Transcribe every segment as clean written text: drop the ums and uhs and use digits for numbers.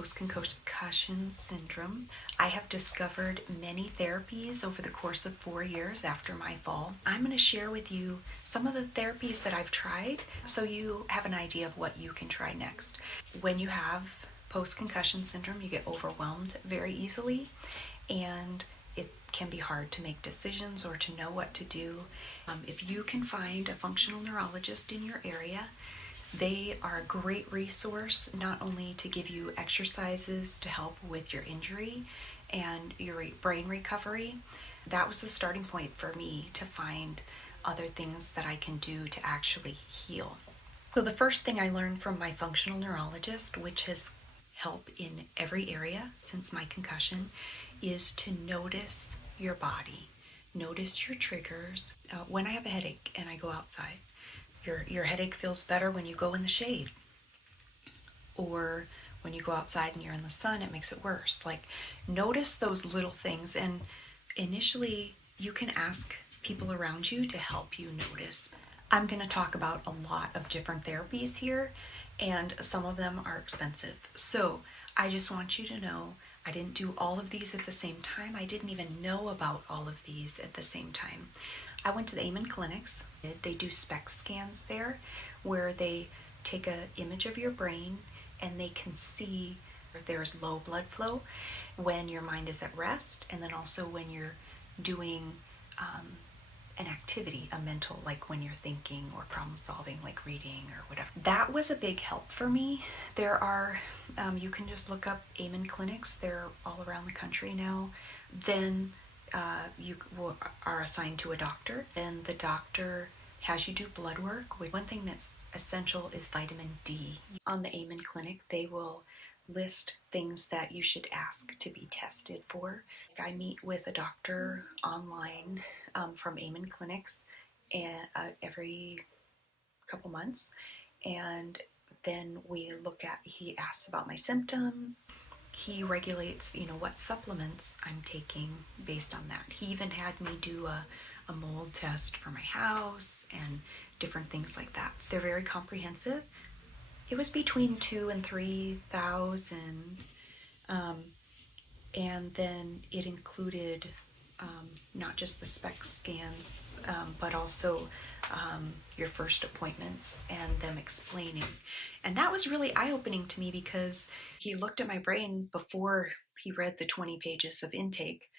post-concussion syndrome. I have discovered many therapies over the course of 4 years after my fall. I'm going to share with you some of the therapies that I've tried so you have an idea of what you can try next. When you have post-concussion syndrome, you get overwhelmed very easily, and it can be hard to make decisions or to know what to do. If you can find a functional neurologist in your area, they are a great resource, not only to give you exercises to help with your injury and your brain recovery. That was the starting point for me to find other things that I can do to actually heal. So the first thing I learned from my functional neurologist, which has helped in every area since my concussion, is to notice your body. Notice your triggers. When I have a headache and I go outside, your headache feels better when you go in the shade. Or when you go outside and you're in the sun, it makes it worse. Like, notice those little things. And initially, you can ask people around you to help you notice. I'm going to talk about a lot of different therapies here, and some of them are expensive. So I just want you to know I didn't do all of these at the same time. I didn't even know about all of these at the same time. I went to the Amen clinics. They do SPECT scans there, where they take an image of your brain and they can see if there's low blood flow when your mind is at rest, and then also when you're doing an activity, a mental, like when you're thinking or problem solving, like reading or whatever. That was a big help for me. There are, you can just look up Amen clinics. They're all around the country now. Then you are assigned to a doctor, and the doctor has you do blood work. One thing that's essential is vitamin D. On the Amen clinic, they will list things that you should ask to be tested for. I meet with a doctor online from Amen clinics every couple months, and then he asks about my symptoms. He regulates, what supplements I'm taking based on that. He even had me do a mold test for my house and different things like that. So they're very comprehensive. It was between $2,000 and $3,000, and then it included not just the SPECT scans, but also your first appointments and them explaining. And that was really eye-opening to me, because he looked at my brain before he read the 20 pages of intake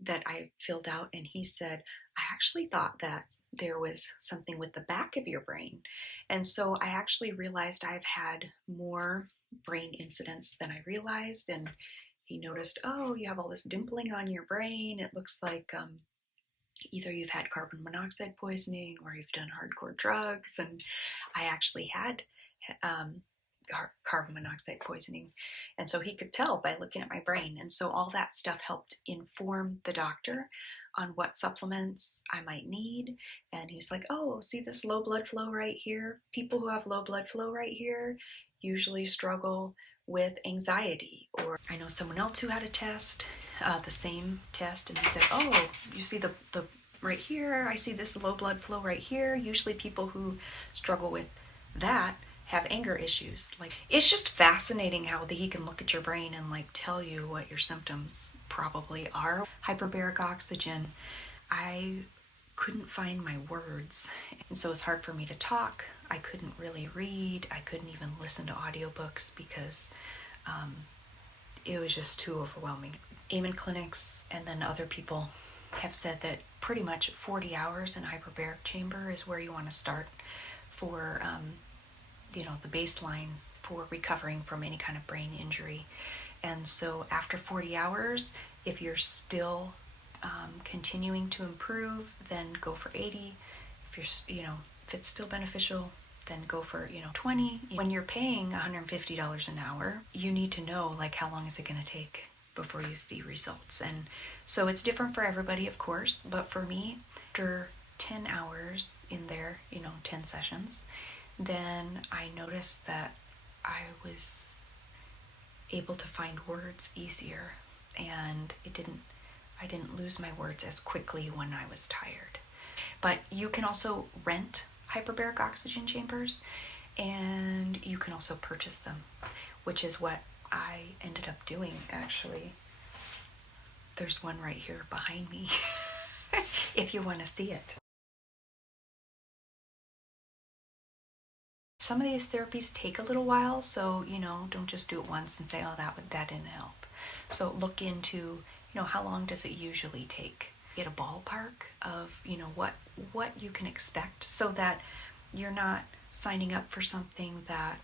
that I filled out, and he said, I actually thought that there was something with the back of your brain. And so I actually realized I've had more brain incidents than I realized. And he noticed, oh, you have all this dimpling on your brain. It looks like either you've had carbon monoxide poisoning or you've done hardcore drugs. And I actually had carbon monoxide poisoning. And so he could tell by looking at my brain. And so all that stuff helped inform the doctor on what supplements I might need. And he's like, oh, see this low blood flow right here? People who have low blood flow right here usually struggle with anxiety. Or I know someone else who had a test, the same test, and he said, oh, you see the right here, I see this low blood flow right here. Usually people who struggle with that have anger issues. Like, it's just fascinating how he can look at your brain and tell you what your symptoms probably are. Hyperbaric oxygen, I couldn't find my words, and so it's hard for me to talk. I couldn't really read. I couldn't even listen to audiobooks because it was just too overwhelming. Amen clinics and then other people have said that pretty much 40 hours in hyperbaric chamber is where you want to start for the baseline for recovering from any kind of brain injury. And so after 40 hours, if you're still continuing to improve, then go for 80. If you're, if it's still beneficial, then go for, 20. When you're paying $150 an hour, you need to know, how long is it going to take before you see results. And so it's different for everybody, of course, but for me, after 10 hours in there, 10 sessions, then I noticed that I was able to find words easier, and I didn't lose my words as quickly when I was tired. But you can also rent hyperbaric oxygen chambers, and you can also purchase them, which is what I ended up doing, actually. There's one right here behind me, if you want to see it. Some of these therapies take a little while, so, don't just do it once and say, oh, that didn't help. So look into, how long does it usually take? Get a ballpark of, what you can expect, so that you're not signing up for something that,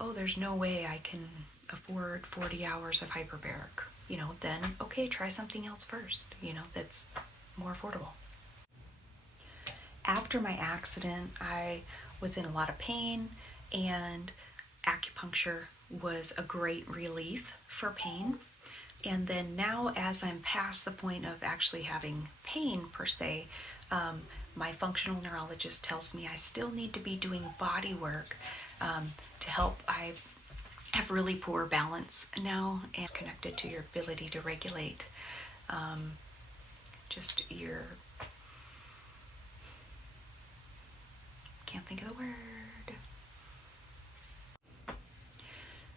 oh, there's no way I can afford 40 hours of hyperbaric. Then, okay, try something else first, that's more affordable. After my accident, I was in a lot of pain, and acupuncture was a great relief for pain. And then now, as I'm past the point of actually having pain per se, my functional neurologist tells me I still need to be doing body work to help. I have really poor balance now, and it's connected to your ability to regulate just your, can't think of the word.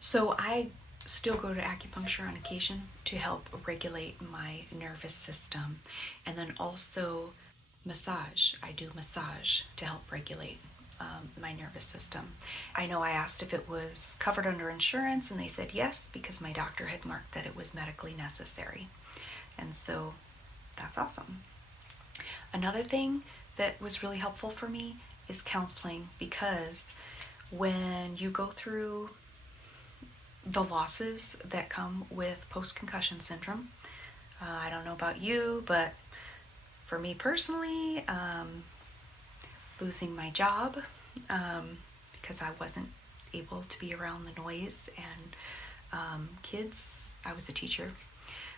So I still go to acupuncture on occasion to help regulate my nervous system, and then also massage. I do massage to help regulate my nervous system. I know I asked if it was covered under insurance, and they said yes, because my doctor had marked that it was medically necessary. And so that's awesome. Another thing that was really helpful for me is counseling, because when you go through the losses that come with post-concussion syndrome, I don't know about you, but for me personally, losing my job because I wasn't able to be around the noise and kids. I was a teacher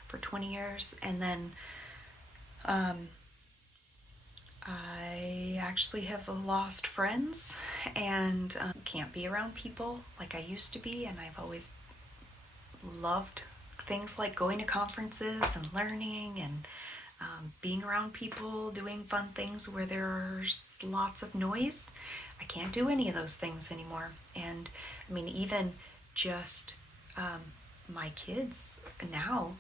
for 20 years, and then I actually have lost friends and can't be around people like I used to be, and I've always loved things like going to conferences and learning and being around people, doing fun things where there's lots of noise. I can't do any of those things anymore. And I mean, even just my kids now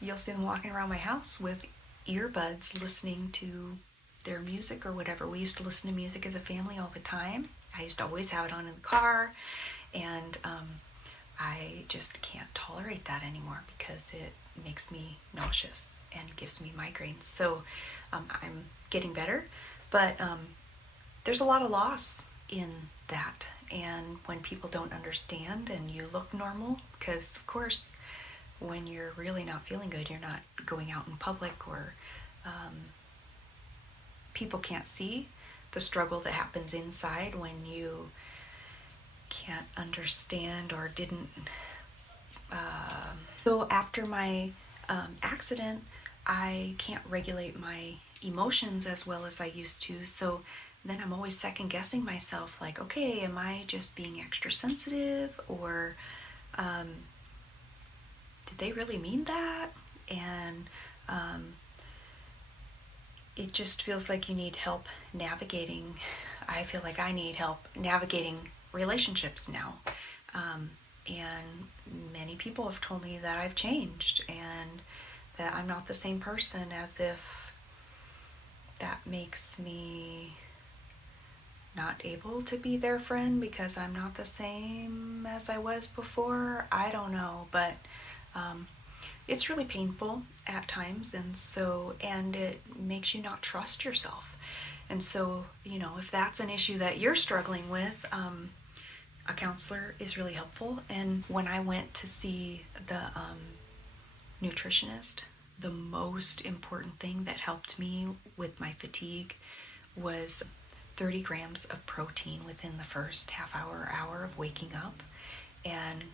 you'll see them walking around my house with earbuds listening to their music or whatever. We used to listen to music as a family all the time. I used to always have it on in the car, and I just can't tolerate that anymore because it makes me nauseous and gives me migraines. So I'm getting better, but there's a lot of loss in that. And when people don't understand and you look normal, because of course when you're really not feeling good, you're not going out in public, or people can't see the struggle that happens inside when you can't understand or didn't. So after my accident, I can't regulate my emotions as well as I used to. So then I'm always second guessing myself, like, okay, am I just being extra sensitive, or did they really mean that? And it just feels like you need help navigating. I feel like I need help navigating relationships now. And many people have told me that I've changed and that I'm not the same person, as if that makes me not able to be their friend because I'm not the same as I was before. I don't know, but it's really painful at times, and it makes you not trust yourself. And so, if that's an issue that you're struggling with, a counselor is really helpful. And when I went to see the nutritionist, the most important thing that helped me with my fatigue was 30 grams of protein within the first half hour of waking up. And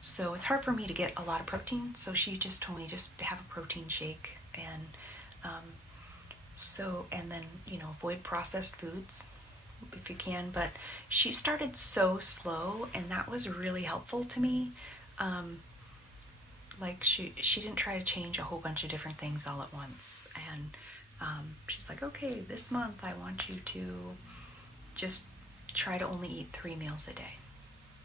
so it's hard for me to get a lot of protein, so she just told me just to have a protein shake, and and then avoid processed foods if you can. But she started so slow, and that was really helpful to me. Like she didn't try to change a whole bunch of different things all at once, and she's like, okay, this month I want you to just try to only eat 3 meals a day.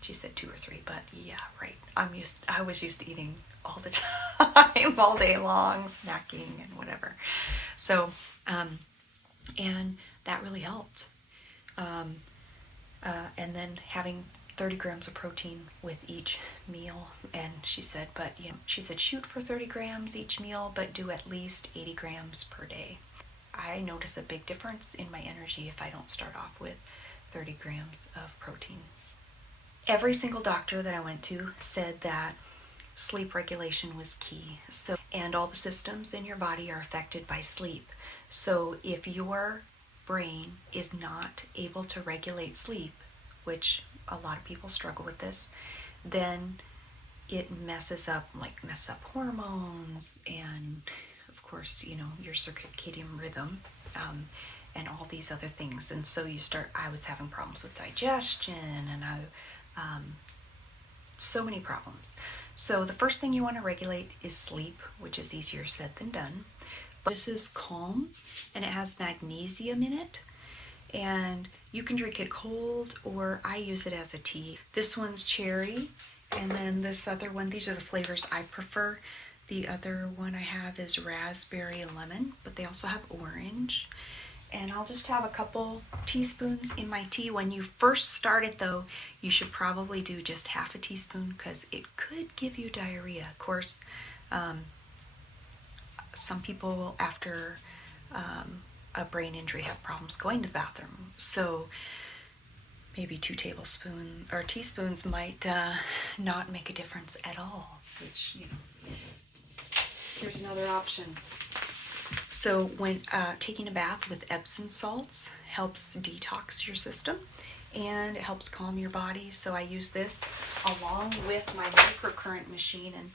She said 2 or 3, but yeah, right. I was used to eating all the time, all day long, snacking and whatever. So, and that really helped. And then having 30 grams of protein with each meal. And she said, shoot for 30 grams each meal, but do at least 80 grams per day. I notice a big difference in my energy if I don't start off with 30 grams of protein. Every single doctor that I went to said that sleep regulation was key. And all the systems in your body are affected by sleep. So if your brain is not able to regulate sleep, which a lot of people struggle with this, then it messes up hormones and, of course, your circadian rhythm, and all these other things. And so I was having problems with digestion, and so many problems. So the first thing you want to regulate is sleep, which is easier said than done. But this is Calm, and it has magnesium in it. And you can drink it cold, or I use it as a tea. This one's cherry, and then this other one, these are the flavors I prefer. The other one I have is raspberry and lemon, but they also have orange. And I'll just have a couple teaspoons in my tea. When you first start it, though, you should probably do just half a teaspoon because it could give you diarrhea. Of course, some people after a brain injury have problems going to the bathroom. So maybe 2 tablespoons or teaspoons might not make a difference at all, which, here's another option. So when taking a bath with Epsom salts helps detox your system, and it helps calm your body. So I use this along with my microcurrent machine, and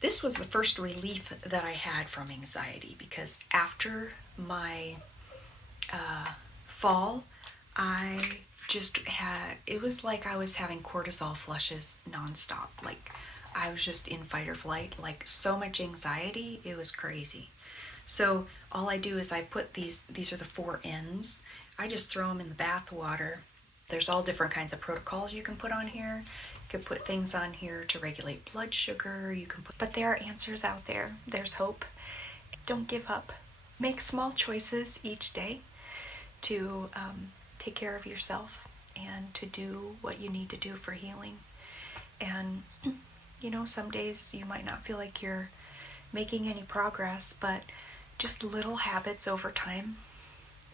this was the first relief that I had from anxiety, because after my fall, it was like I was having cortisol flushes nonstop. Like I was just in fight or flight, like so much anxiety, it was crazy. So all I do is I put these are the 4 ends. I just throw them in the bath water. There's all different kinds of protocols you can put on here. You can put things on here to regulate blood sugar. But there are answers out there. There's hope. Don't give up. Make small choices each day to take care of yourself and to do what you need to do for healing. And, some days you might not feel like you're making any progress, but just little habits over time.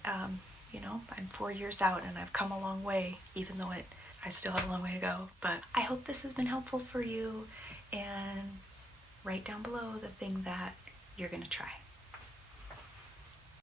I'm 4 years out and I've come a long way, even though I still have a long way to go. But I hope this has been helpful for you, and write down below the thing that you're going to try.